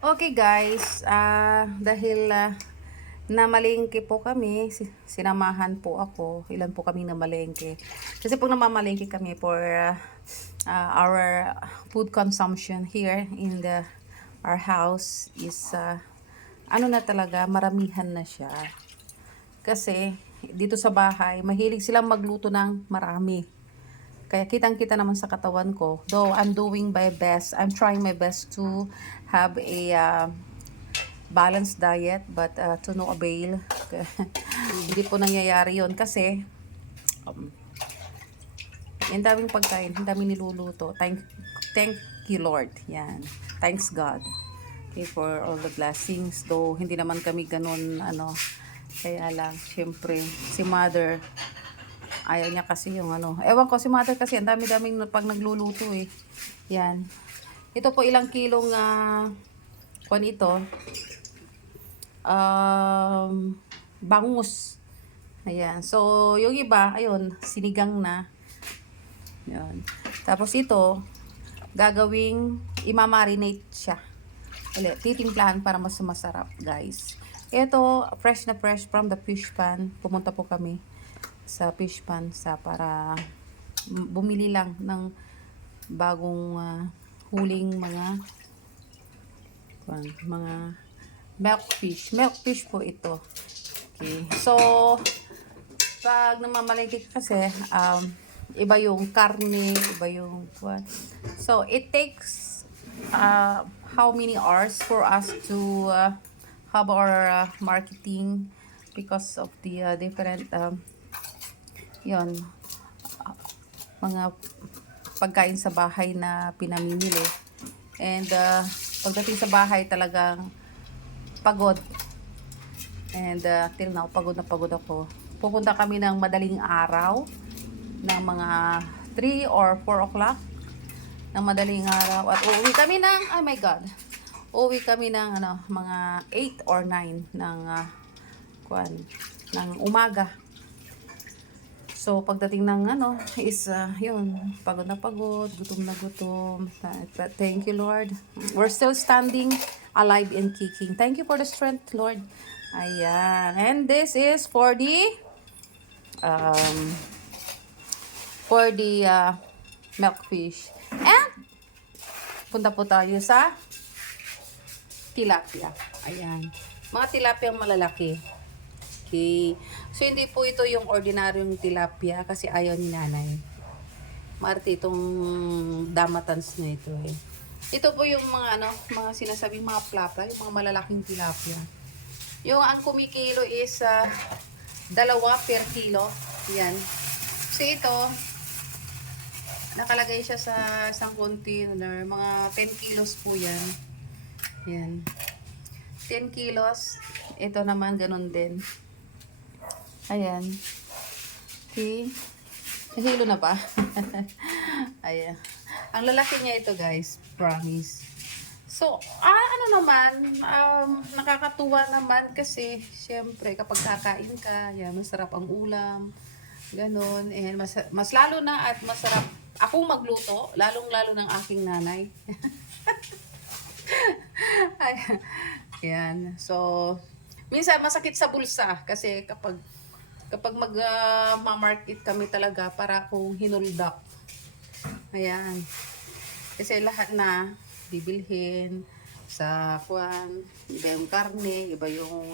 Okay guys, dahil namalengke po kami, sinamahan po ako. Ilan po kami namalengke. Kasi pag namamalengke kami for our food consumption here in our house is ano na talaga, maramihan na siya. Kasi dito sa bahay, mahilig silang magluto ng marami. Kaya kitang-kita naman sa katawan ko. Though I'm doing my best, I'm trying my best to have a balanced diet, but to no avail. Hindi po nangyayari yon kasi um, yung daming pagkain, yung daming niluluto. Thank you Lord. Yan. Thanks God. Okay, for all the blessings. Though hindi naman kami ganun kaya lang syempre si mother ayaw niya kasi yung ewan ko, si mother kasi ang dami-daming pag nagluluto eh. Yan. Ito po ilang kilong kwan ito. Bangus. Ayan. So, yung iba, ayun, sinigang na. Ayan. Tapos ito, gagawing imamarinate siya. Titimplahan para mas masarap, guys. Ito, fresh na fresh from the fish pan. Pumunta po kami sa fish pan para bumili lang ng bagong huling mga milk fish. Milk fish po ito. Okay. So, pag namamalengke kasi, iba yung karne, iba yung what. So, it takes how many hours for us to have our marketing because of the different yon mga pagkain sa bahay na pinamimili. And pagdating sa bahay talagang pagod. And till now, pagod na pagod ako. Pupunta kami ng madaling araw, ng mga 3 or 4 o'clock, ng madaling araw. At uuwi kami ng, oh my God, uuwi kami ng mga 8 or 9 ng umaga. So, pagdating ng is, yun, pagod na pagod, gutom na gutom. But thank you, Lord. We're still standing, alive and kicking. Thank you for the strength, Lord. Ayan. And this is for the um, milk fish. And, punta po tayo sa tilapia. Ayan. Mga tilapia malalaki. Okay. So, hindi po ito yung ordinaryong tilapia kasi ayaw ni nanay. Marte itong damatans na ito eh. Ito po yung mga sinasabing mga plapa, yung mga malalaking tilapia. Yung ang kumikilo is 2 per kilo. Yan. So, ito, nakalagay siya sa isang container. Mga 10 kilos po yan. Yan. 10 kilos. Ito naman, ganun din. Ayan. See? Nahilo na ba? Ayan. Ang lalaki niya ito, guys. Promise. So, nakakatuwa naman kasi, syempre, kapag kakain ka, yan, masarap ang ulam. Ganon. And mas lalo na at masarap akong magluto, lalong-lalo ng aking nanay. Ayan. So, minsan masakit sa bulsa kasi kapag mag-market kami talaga para akong hinuldak. Ayan. Kasi lahat na bibilhin sa iba yung karne, iba yung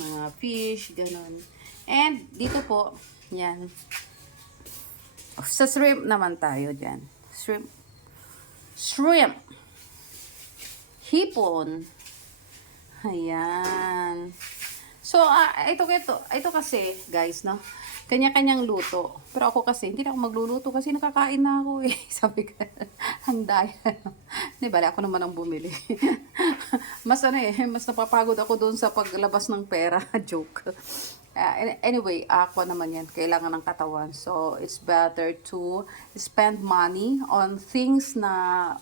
mga fish, ganon. And dito po, yan. Sa shrimp naman tayo dyan. Shrimp. Hipon. Ayan. So, ito kasi, guys, no? Kanya-kanyang luto. Pero ako kasi, hindi na ako magluluto kasi nakakain na ako eh. Sabi ko, ang daya. Di ba, ako naman ang bumili. Mas napapagod ako doon sa paglabas ng pera. Joke. Anyway, ako naman yan. Kailangan ng katawan. So, it's better to spend money on things na,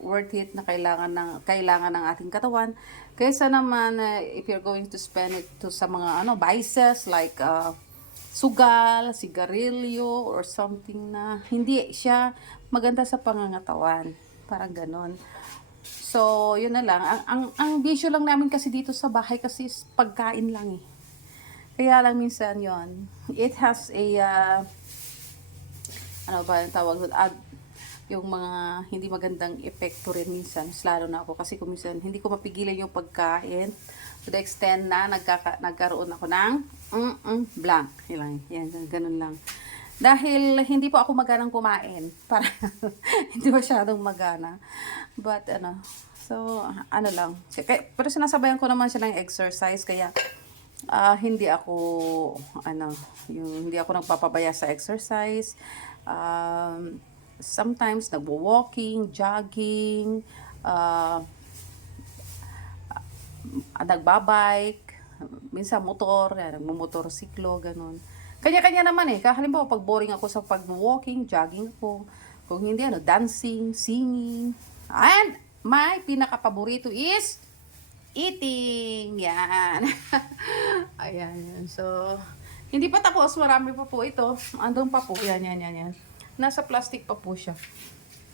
worth it, na kailangan ng ating katawan. Kaysa naman, if you're going to spend it to sa mga, vices, like, sugal, sigarilyo, or something na hindi siya maganda sa pangangatawan. Parang ganon. So, yun na lang. Ang bisyo lang namin kasi dito sa bahay kasi is pagkain lang eh. Kaya lang minsan yon, it has a, ano ba yung tawag doon? Yung mga hindi magandang epekto rin minsan, lalo na ako kasi kung minsan hindi ko mapigilan yung pagkain to the extent na nagkaroon ako ng blank. Yan, ganun lang. Dahil hindi po ako maganang kumain, para hindi masyadong magana. But so ano lang. Pero sinasabayan ko naman siya ng exercise, kaya hindi ako hindi ako nagpapabaya sa exercise. Sometimes nagwo-walking, jogging, nagbabike, minsan motor, nagmumotorsiklo, ganun. Kanya-kanya naman eh. Halimbawa, pag boring ako sa pag-walking, jogging ako. Kung hindi, dancing, singing. And my pinaka-paborito is eating. Yan. Ayan, yan. So, hindi pa tapos. Marami pa po ito. Andun pa po. Yan. Nasa plastic pa po siya.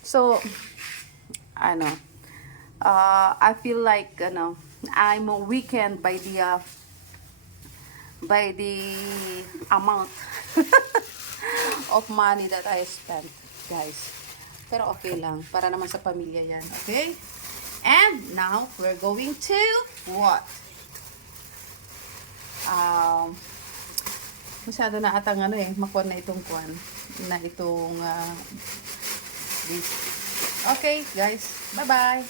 So, I feel like, I'm weakened by the amount of money that I spent, guys. Pero okay lang. Para naman sa pamilya yan. Okay? And now, we're going to what? Masyado na atang makuha na itong this. Okay, guys. Bye-bye.